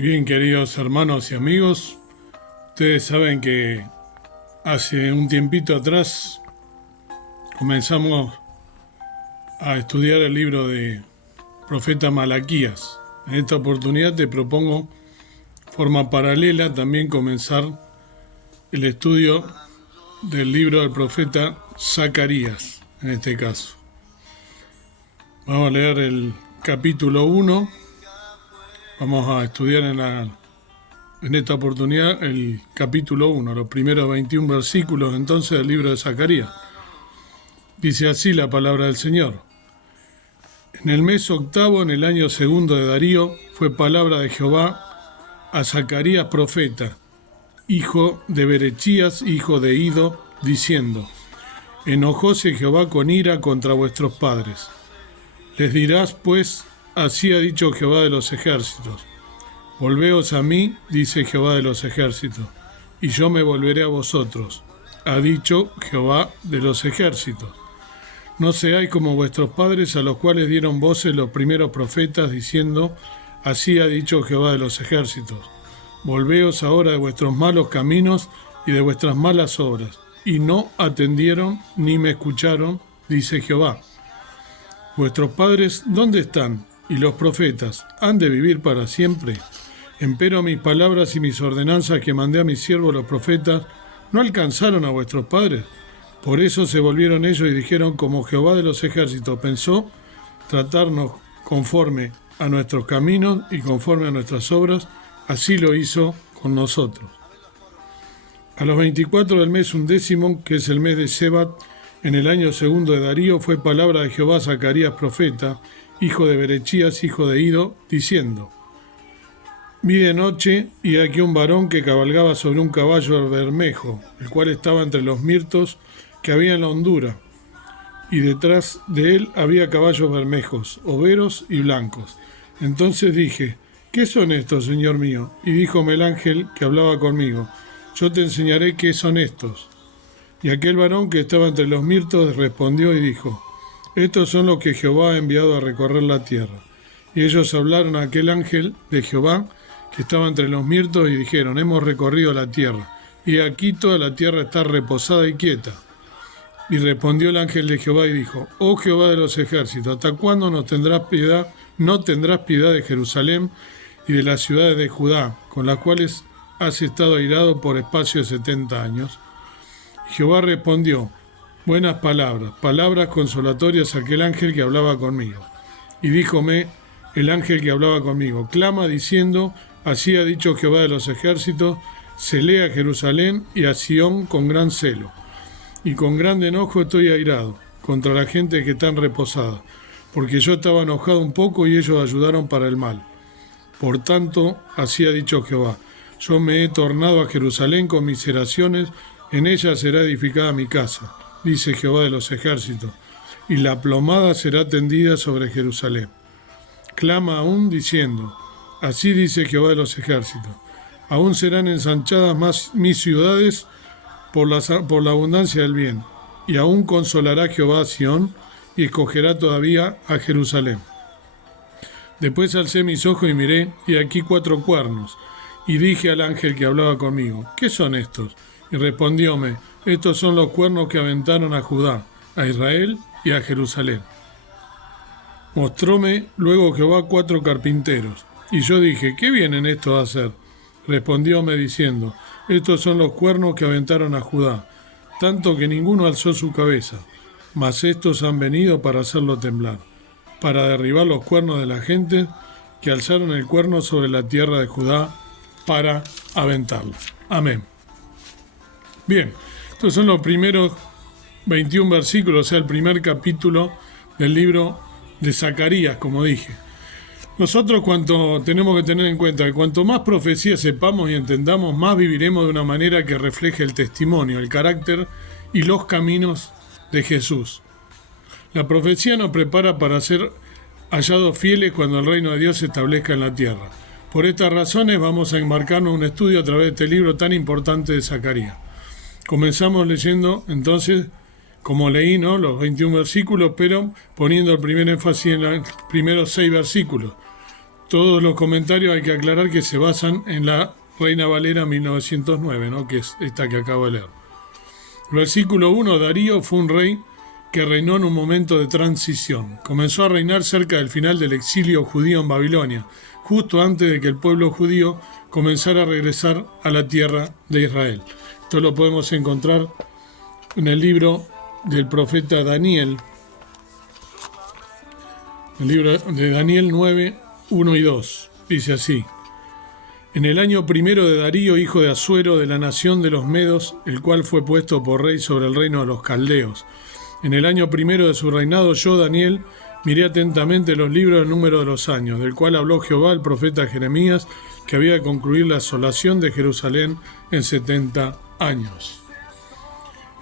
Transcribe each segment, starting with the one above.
Y bien, queridos hermanos y amigos, ustedes saben que hace un tiempito atrás comenzamos a estudiar el libro de profeta Malaquías. En esta oportunidad te propongo, de forma paralela, también comenzar el estudio del libro del profeta Zacarías, en este caso. Vamos a leer el capítulo 1. Vamos a estudiar en esta oportunidad el capítulo 1, los primeros 21 versículos entonces del libro de Zacarías. Dice así la palabra del Señor. En el mes octavo, en el año segundo de Darío, fue palabra de Jehová a Zacarías profeta, hijo de Berechías, hijo de Ido, diciendo: Enojóse Jehová con ira contra vuestros padres. Les dirás, pues, así ha dicho Jehová de los ejércitos: Volveos a mí, dice Jehová de los ejércitos, y yo me volveré a vosotros, ha dicho Jehová de los ejércitos. No seáis como vuestros padres, a los cuales dieron voces los primeros profetas, diciendo: Así ha dicho Jehová de los ejércitos. Volveos ahora de vuestros malos caminos y de vuestras malas obras. Y no atendieron ni me escucharon, dice Jehová. Vuestros padres, ¿dónde están? Y los profetas, ¿han de vivir para siempre? Empero mis palabras y mis ordenanzas que mandé a mis siervos los profetas, ¿no alcanzaron a vuestros padres? Por eso se volvieron ellos y dijeron: como Jehová de los ejércitos pensó tratarnos conforme a nuestros caminos y conforme a nuestras obras, así lo hizo con nosotros. A los 24 del mes 11, que es el mes de Sebat, en el año segundo de Darío, fue palabra de Jehová a Zacarías profeta, hijo de Berechías, hijo de Ido, diciendo: Vi de noche, y aquí un varón que cabalgaba sobre un caballo bermejo, el cual estaba entre los mirtos que había en la hondura, y detrás de él había caballos bermejos, overos y blancos. Entonces dije: ¿Qué son estos, Señor mío? Y díjome el ángel que hablaba conmigo: Yo te enseñaré qué son estos. Y aquel varón que estaba entre los mirtos respondió y dijo: Estos son los que Jehová ha enviado a recorrer la tierra. Y ellos hablaron a aquel ángel de Jehová que estaba entre los mirtos y dijeron: Hemos recorrido la tierra, y aquí toda la tierra está reposada y quieta. Y respondió el ángel de Jehová y dijo: Oh Jehová de los ejércitos, ¿hasta cuándo no tendrás piedad de Jerusalén y de las ciudades de Judá, con las cuales has estado airado por espacio de 70 años? Y Jehová respondió: Buenas palabras consolatorias a aquel ángel que hablaba conmigo. Y díjome el ángel que hablaba conmigo: Clama diciendo: Así ha dicho Jehová de los ejércitos, celé a Jerusalén y a Sión con gran celo. Y con grande enojo estoy airado contra la gente que está reposada, porque yo estaba enojado un poco y ellos ayudaron para el mal. Por tanto, así ha dicho Jehová: Yo me he tornado a Jerusalén con miseraciones, en ella será edificada mi casa, dice Jehová de los ejércitos, y la plomada será tendida sobre Jerusalén. Clama aún diciendo: Así dice Jehová de los ejércitos: Aún serán ensanchadas más mis ciudades por la abundancia del bien, y aún consolará Jehová a Sión, y escogerá todavía a Jerusalén. Después alcé mis ojos y miré, y aquí 4 cuernos, y dije al ángel que hablaba conmigo: ¿Qué son estos? Y respondióme: Estos son los cuernos que aventaron a Judá, a Israel y a Jerusalén. Mostróme luego Jehová 4 carpinteros, y yo dije: ¿Qué vienen estos a hacer? Respondióme diciendo: Estos son los cuernos que aventaron a Judá, tanto que ninguno alzó su cabeza, mas estos han venido para hacerlo temblar, para derribar los cuernos de la gente que alzaron el cuerno sobre la tierra de Judá para aventarlo. Amén. Bien, estos son los primeros 21 versículos, o sea, el primer capítulo del libro de Zacarías, como dije. Nosotros tenemos que tener en cuenta que cuanto más profecías sepamos y entendamos, más viviremos de una manera que refleje el testimonio, el carácter y los caminos de Jesús. La profecía nos prepara para ser hallados fieles cuando el reino de Dios se establezca en la tierra. Por estas razones vamos a enmarcarnos en un estudio a través de este libro tan importante de Zacarías. Comenzamos leyendo entonces, como leí, los 21 versículos, pero poniendo el primer énfasis en los primeros 6 versículos. todos los comentarios hay que aclarar que se basan en la Reina Valera 1909, ¿no? Que es esta que acabo de leer. Versículo 1, Darío fue un rey que reinó en un momento de transición. Comenzó a reinar cerca del final del exilio judío en Babilonia, justo antes de que el pueblo judío comenzara a regresar a la tierra de Israel. Esto lo podemos encontrar en el libro del profeta Daniel, el libro de Daniel 9, 1 y 2. Dice así: En el año primero de Darío, hijo de Asuero, de la nación de los Medos, el cual fue puesto por rey sobre el reino de los Caldeos. En el año primero de su reinado, yo, Daniel, miré atentamente los libros del número de los años, del cual habló Jehová al profeta Jeremías, que había de concluir la asolación de Jerusalén en 70 años.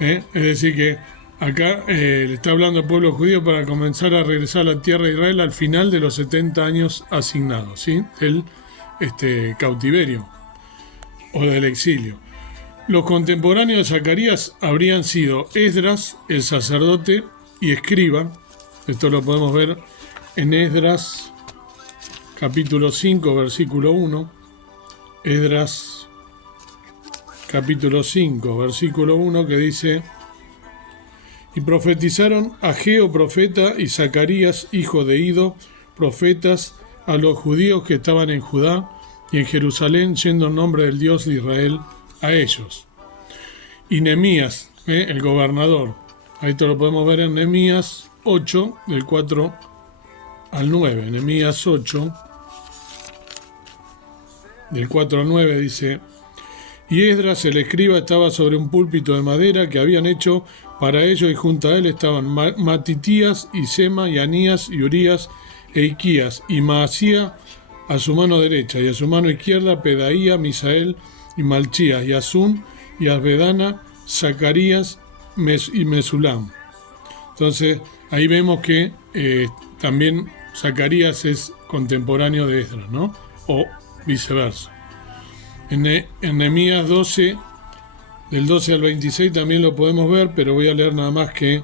Es decir que acá le está hablando al pueblo judío para comenzar a regresar a la tierra de Israel al final de los 70 años asignados, ¿sí? El cautiverio o del exilio. Los contemporáneos de Zacarías habrían sido Esdras, el sacerdote y escriba. Esto lo podemos ver en Esdras capítulo 5, versículo 1. Esdras capítulo 5, versículo 1, que dice: Y profetizaron Ageo profeta y Zacarías hijo de Ido profetas a los judíos que estaban en Judá y en Jerusalén, yendo en nombre del Dios de Israel a ellos. Y Nehemías, el gobernador. Ahí te lo podemos ver en Nehemías 8, del 4 al 9. Nehemías 8, del 4 al 9, dice: Y Esdras el escriba estaba sobre un púlpito de madera que habían hecho para ellos, y junto a él estaban Matitías y Sema y Anías y Urías e Iquías y Maasía a su mano derecha, y a su mano izquierda Pedaía, Misael y Malchías, y Azún y Asbedana, Zacarías y Mesulam. Entonces ahí vemos que también Zacarías es contemporáneo de Esdras, ¿no? O viceversa. En Nehemías 12, del 12 al 26 también lo podemos ver, pero voy a leer nada más que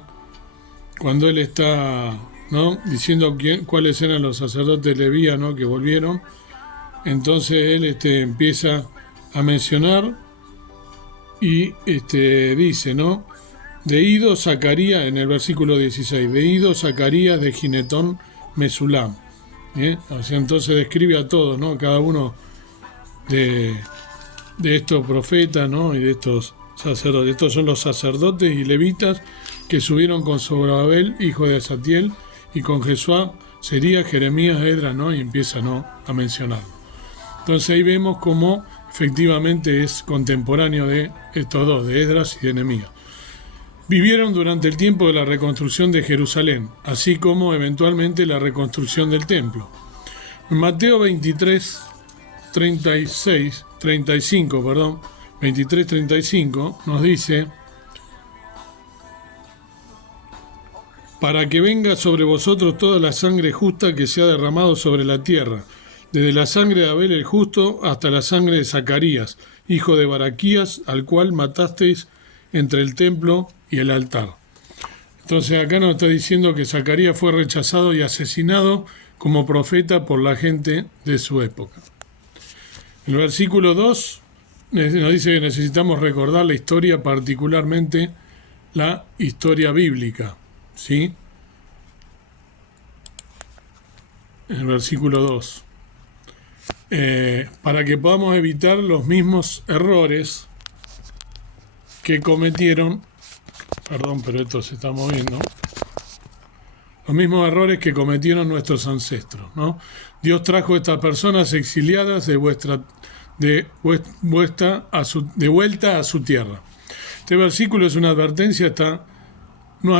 cuando él está, ¿no?, diciendo cuáles eran los sacerdotes levías, ¿no?, que volvieron. Entonces él empieza a mencionar y dice, ¿no?, de Ido Zacarías, en el versículo 16, de Ido Zacarías de Ginetón Mesulam. O sea, entonces describe a todos, ¿no?, cada uno de estos profetas, ¿no?, y de estos sacerdotes. Estos son los sacerdotes y levitas que subieron con Zorobabel, hijo de Asatiel, y con Jesuá, sería Jeremías, Esdras, ¿no?, y empieza, ¿no?, a mencionarlo. Entonces ahí vemos cómo efectivamente es contemporáneo de estos dos, de Esdras y de Nehemías. Vivieron durante el tiempo de la reconstrucción de Jerusalén, así como eventualmente la reconstrucción del templo. En Mateo 23:35 nos dice: para que venga sobre vosotros toda la sangre justa que se ha derramado sobre la tierra, desde la sangre de Abel el justo hasta la sangre de Zacarías, hijo de Baraquías, al cual matasteis entre el templo y el altar. Entonces acá nos está diciendo que Zacarías fue rechazado y asesinado como profeta por la gente de su época. El versículo 2 nos dice que necesitamos recordar la historia, particularmente la historia bíblica, ¿sí? El versículo 2. Para que podamos evitar los mismos errores que cometieron, perdón, pero esto se está moviendo, los mismos errores que cometieron nuestros ancestros, ¿no? Dios trajo a estas personas exiliadas de vuelta a su tierra. Este versículo es una advertencia a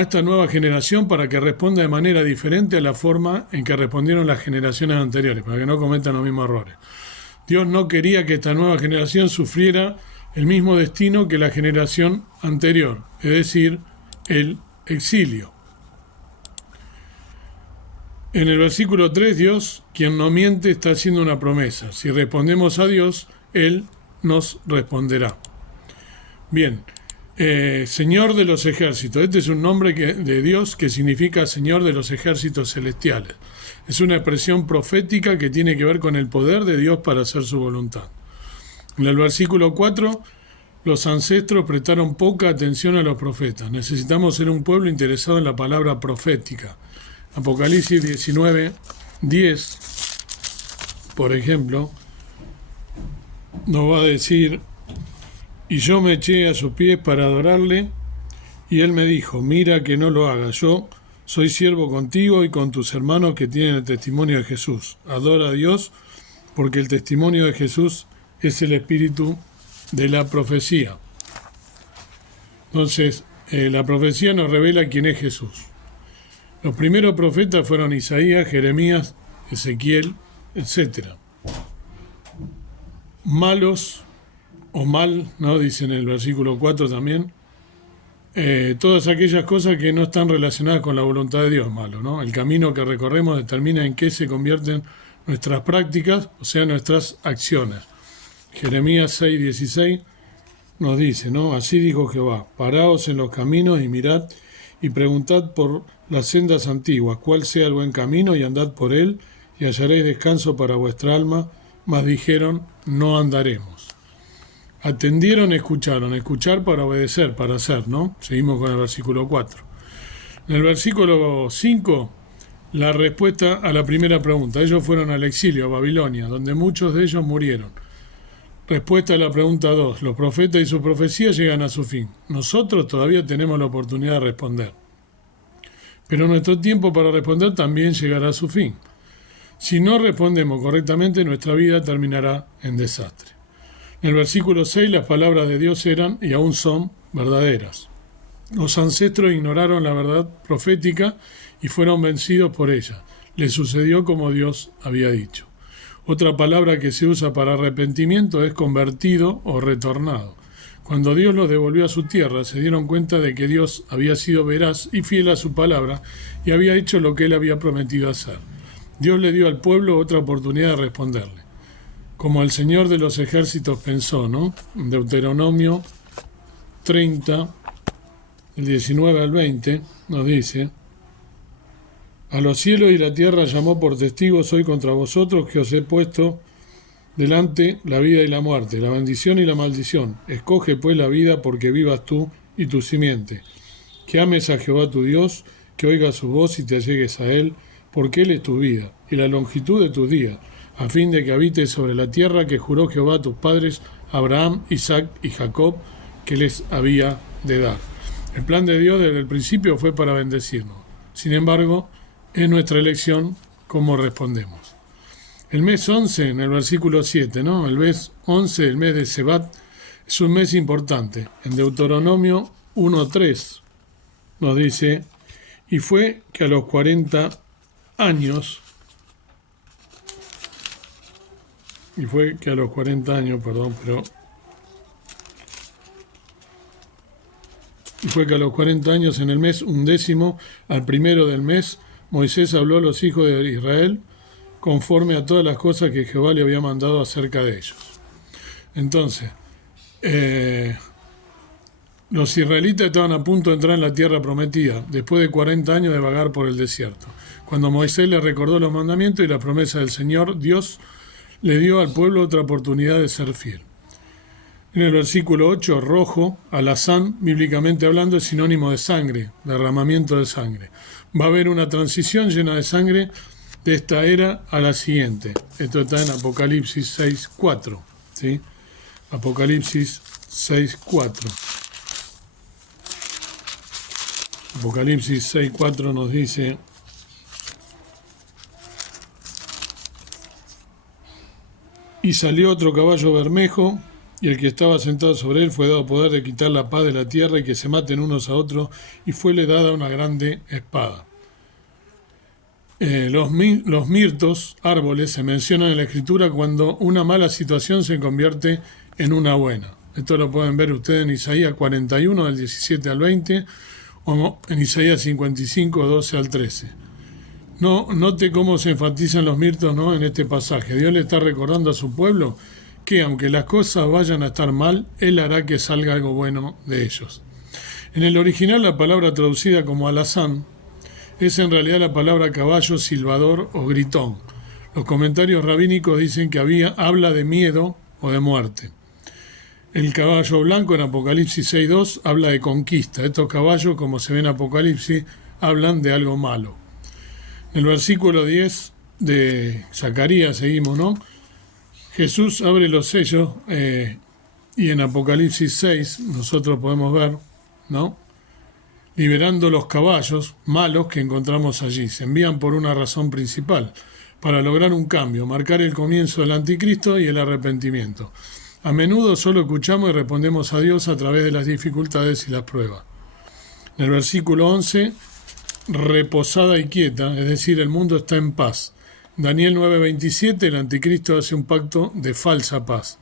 esta nueva generación para que responda de manera diferente a la forma en que respondieron las generaciones anteriores, para que no cometan los mismos errores. Dios no quería que esta nueva generación sufriera el mismo destino que la generación anterior, es decir, el exilio. En el versículo 3, Dios, quien no miente, está haciendo una promesa. Si respondemos a Dios, Él nos responderá. Bien, Señor de los ejércitos. Este es un nombre de Dios que significa Señor de los ejércitos celestiales. Es una expresión profética que tiene que ver con el poder de Dios para hacer su voluntad. En el versículo 4, los ancestros prestaron poca atención a los profetas. Necesitamos ser un pueblo interesado en la palabra profética. Apocalipsis 19:10, por ejemplo, nos va a decir: y yo me eché a sus pies para adorarle, y él me dijo: mira que no lo hagas, yo soy siervo contigo y con tus hermanos que tienen el testimonio de Jesús. Adora a Dios, porque el testimonio de Jesús es el espíritu de la profecía. Entonces, la profecía nos revela quién es Jesús. Los primeros profetas fueron Isaías, Jeremías, Ezequiel, etc. Malos o mal, ¿no? Dice en el versículo 4 también, todas aquellas cosas que no están relacionadas con la voluntad de Dios, malo, ¿no? El camino que recorremos determina en qué se convierten nuestras prácticas, o sea, nuestras acciones. Jeremías 6:16 nos dice, ¿no? Así dijo Jehová: paraos en los caminos y mirad y preguntad por las sendas antiguas, cuál sea el buen camino, y andad por él, y hallaréis descanso para vuestra alma. Mas dijeron: no andaremos. Atendieron, escucharon. Escuchar para obedecer, para hacer, ¿no? Seguimos con el versículo 4. En el versículo 5, la respuesta a la primera pregunta. Ellos fueron al exilio, a Babilonia, donde muchos de ellos murieron. Respuesta a la pregunta 2. Los profetas y sus profecías llegan a su fin. Nosotros todavía tenemos la oportunidad de responder. Pero nuestro tiempo para responder también llegará a su fin. Si no respondemos correctamente, nuestra vida terminará en desastre. En el versículo 6, las palabras de Dios eran y aún son verdaderas. Los ancestros ignoraron la verdad profética y fueron vencidos por ella. Les sucedió como Dios había dicho. Otra palabra que se usa para arrepentimiento es convertido o retornado. Cuando Dios los devolvió a su tierra, se dieron cuenta de que Dios había sido veraz y fiel a su palabra y había hecho lo que Él había prometido hacer. Dios le dio al pueblo otra oportunidad de responderle. Como el Señor de los ejércitos pensó, ¿no? En Deuteronomio 30, el 19 al 20, nos dice: a los cielos y la tierra llamó por testigos hoy contra vosotros, que os he puesto delante la vida y la muerte, la bendición y la maldición. Escoge pues la vida, porque vivas tú y tu simiente. Que ames a Jehová tu Dios, que oigas su voz y te allegues a él, porque él es tu vida y la longitud de tus días, a fin de que habites sobre la tierra que juró Jehová a tus padres, Abraham, Isaac y Jacob, que les había de dar. El plan de Dios desde el principio fue para bendecirnos. Sin embargo, es nuestra elección cómo respondemos. El mes 11, en el versículo 7, ¿no? El mes 11, el mes de Sebat, es un mes importante. En Deuteronomio 1:3 nos dice: y fue que a los 40 años, en el mes 11, al primero del mes, Moisés habló a los hijos de Israel conforme a todas las cosas que Jehová le había mandado acerca de ellos. Entonces, los israelitas estaban a punto de entrar en la tierra prometida, después de 40 años de vagar por el desierto. Cuando Moisés les recordó los mandamientos y la promesa del Señor, Dios le dio al pueblo otra oportunidad de ser fiel. En el versículo 8, rojo, alazán, bíblicamente hablando, es sinónimo de sangre, derramamiento de sangre. Va a haber una transición llena de sangre de esta era a la siguiente. Esto está en Apocalipsis 6:4, ¿sí? Apocalipsis 6:4. Apocalipsis 6:4 nos dice: y salió otro caballo bermejo, y el que estaba sentado sobre él fue dado poder de quitar la paz de la tierra y que se maten unos a otros, y fuele dada una grande espada. Los mirtos, árboles, se mencionan en la Escritura cuando una mala situación se convierte en una buena. Esto lo pueden ver ustedes en Isaías 41, del 17 al 20, o en Isaías 55, 12 al 13. No, note cómo se enfatizan los mirtos, ¿no? En este pasaje. Dios le está recordando a su pueblo que aunque las cosas vayan a estar mal, Él hará que salga algo bueno de ellos. En el original, la palabra traducida como alazán es en realidad la palabra caballo, silbador o gritón. Los comentarios rabínicos dicen que habla de miedo o de muerte. El caballo blanco en Apocalipsis 6.2 habla de conquista. Estos caballos, como se ve en Apocalipsis, hablan de algo malo. En el versículo 10 de Zacarías seguimos, ¿no? Jesús abre los sellos y en Apocalipsis 6 nosotros podemos ver, ¿no? Liberando los caballos malos que encontramos allí. Se envían por una razón principal, para lograr un cambio, marcar el comienzo del anticristo y el arrepentimiento. A menudo solo escuchamos y respondemos a Dios a través de las dificultades y las pruebas. En el versículo 11, reposada y quieta, es decir, el mundo está en paz. Daniel 9:27, el anticristo hace un pacto de falsa paz.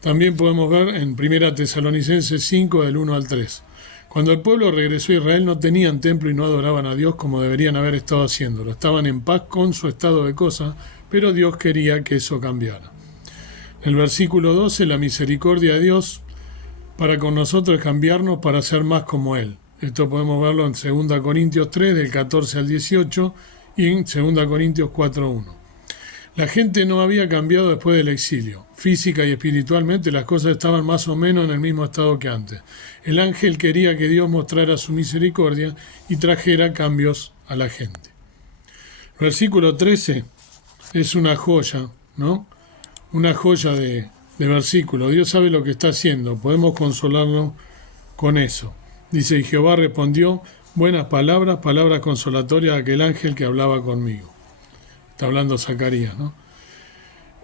También podemos ver en 1 Tesalonicenses 5, del 1 al 3. Cuando el pueblo regresó a Israel no tenían templo y no adoraban a Dios como deberían haber estado haciéndolo. Estaban en paz con su estado de cosas, pero Dios quería que eso cambiara. En el versículo 12, la misericordia de Dios para con nosotros es cambiarnos para ser más como Él. Esto podemos verlo en 2 Corintios 3, del 14 al 18, y en 2 Corintios 4:1. La gente no había cambiado después del exilio. Física y espiritualmente las cosas estaban más o menos en el mismo estado que antes. El ángel quería que Dios mostrara su misericordia y trajera cambios a la gente. Versículo 13 es una joya, ¿no? Una joya de versículo. Dios sabe lo que está haciendo. Podemos consolarnos con eso. Dice, y Jehová respondió, buenas palabras, palabras consolatorias a aquel ángel que hablaba conmigo. Está hablando Zacarías, ¿no?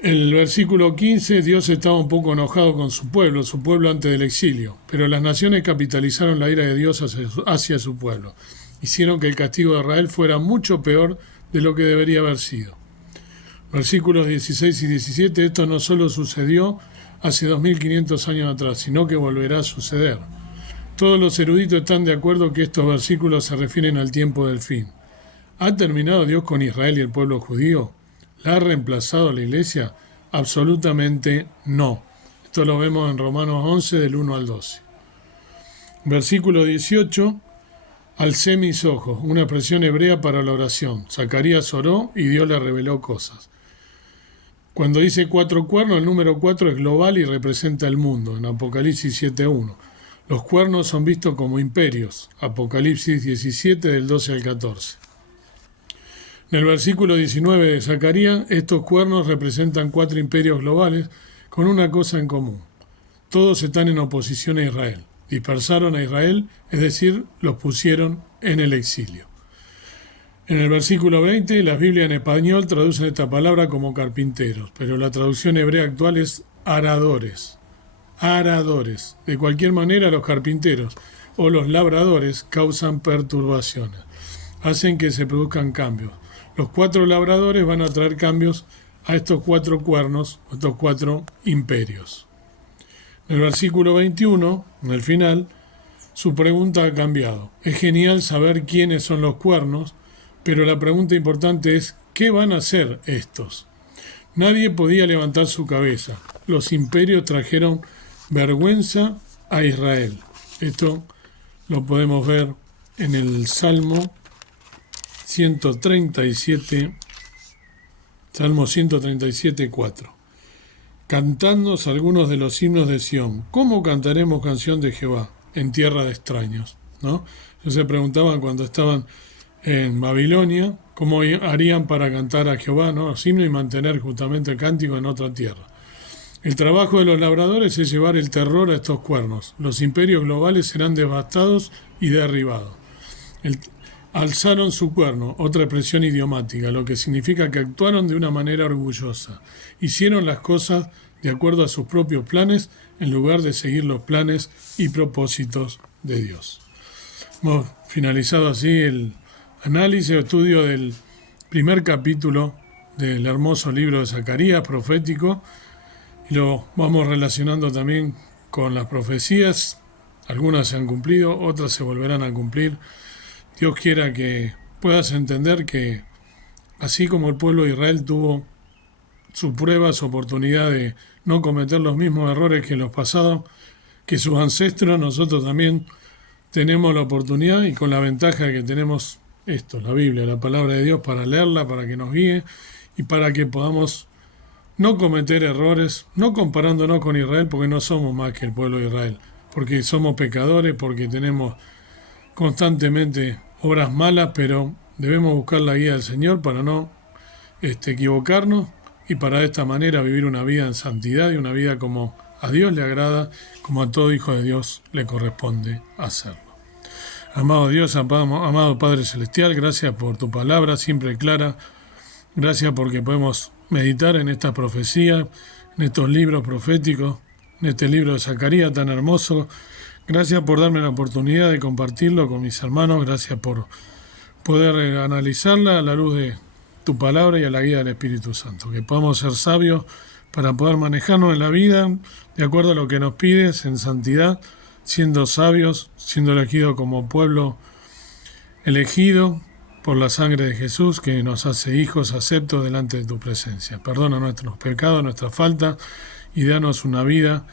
El versículo 15, Dios estaba un poco enojado con su pueblo antes del exilio, pero las naciones capitalizaron la ira de Dios hacia su pueblo. Hicieron que el castigo de Israel fuera mucho peor de lo que debería haber sido. Versículos 16 y 17, esto no solo sucedió hace 2500 años atrás, sino que volverá a suceder. Todos los eruditos están de acuerdo que estos versículos se refieren al tiempo del fin. ¿Ha terminado Dios con Israel y el pueblo judío? ¿La ha reemplazado la iglesia? Absolutamente no. Esto lo vemos en Romanos 11, del 1 al 12. Versículo 18, alcé mis ojos, una expresión hebrea para la oración. Zacarías oró y Dios le reveló cosas. Cuando dice 4 cuernos, el número 4 es global y representa el mundo, en Apocalipsis 7.1. Los cuernos son vistos como imperios, Apocalipsis 17, del 12 al 14. En el versículo 19 de Zacarías, estos cuernos representan 4 imperios globales con una cosa en común. Todos están en oposición a Israel. Dispersaron a Israel, es decir, los pusieron en el exilio. En el versículo 20, las Biblias en español traducen esta palabra como carpinteros, pero la traducción hebrea actual es aradores. Aradores. De cualquier manera, los carpinteros o los labradores causan perturbaciones. Hacen que se produzcan cambios. Los 4 labradores van a traer cambios a estos 4 cuernos, estos 4 imperios. En el versículo 21, en el final, su pregunta ha cambiado. Es genial saber quiénes son los cuernos, pero la pregunta importante es, ¿qué van a hacer estos? Nadie podía levantar su cabeza. Los imperios trajeron vergüenza a Israel. Esto lo podemos ver en el Salmo 137, Salmo 137, 4. Cantadnos algunos de los himnos de Sión. ¿Cómo cantaremos canción de Jehová en tierra de extraños? ¿No? Ellos se preguntaban cuando estaban en Babilonia, cómo harían para cantar a Jehová, ¿no? Los himnos y mantener justamente el cántico en otra tierra. El trabajo de los labradores es llevar el terror a estos cuernos. Los imperios globales serán devastados y derribados. Alzaron su cuerno, otra expresión idiomática, lo que significa que actuaron de una manera orgullosa. Hicieron las cosas de acuerdo a sus propios planes en lugar de seguir los planes y propósitos de Dios. Hemos finalizado así el análisis o estudio del primer capítulo del hermoso libro de Zacarías, profético, y lo vamos relacionando también con las profecías. Algunas se han cumplido, otras se volverán a cumplir. Dios quiera que puedas entender que así como el pueblo de Israel tuvo su prueba, su oportunidad de no cometer los mismos errores que en los pasados, que sus ancestros, nosotros también tenemos la oportunidad y con la ventaja de que tenemos esto, la Biblia, la palabra de Dios, para leerla, para que nos guíe y para que podamos no cometer errores, no comparándonos con Israel, porque no somos más que el pueblo de Israel, porque somos pecadores, porque tenemos constantemente obras malas, pero debemos buscar la guía del Señor para no equivocarnos y para de esta manera vivir una vida en santidad y una vida como a Dios le agrada, como a todo hijo de Dios le corresponde hacerlo. Amado Dios, amado Padre Celestial, gracias por tu palabra siempre clara, gracias porque podemos meditar en esta profecía, en estos libros proféticos, en este libro de Zacarías tan hermoso. Gracias por darme la oportunidad de compartirlo con mis hermanos, gracias por poder analizarla a la luz de tu palabra y a la guía del Espíritu Santo, que podamos ser sabios para poder manejarnos en la vida de acuerdo a lo que nos pides en santidad, siendo sabios, siendo elegidos como pueblo elegido por la sangre de Jesús, que nos hace hijos aceptos delante de tu presencia. Perdona nuestros pecados, nuestras faltas, y danos una vida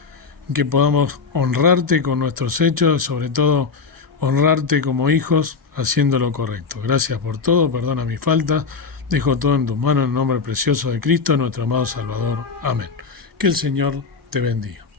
en que podamos honrarte con nuestros hechos, sobre todo honrarte como hijos, haciendo lo correcto. Gracias por todo, perdona mis faltas, dejo todo en tus manos en el nombre precioso de Cristo, nuestro amado Salvador. Amén. Que el Señor te bendiga.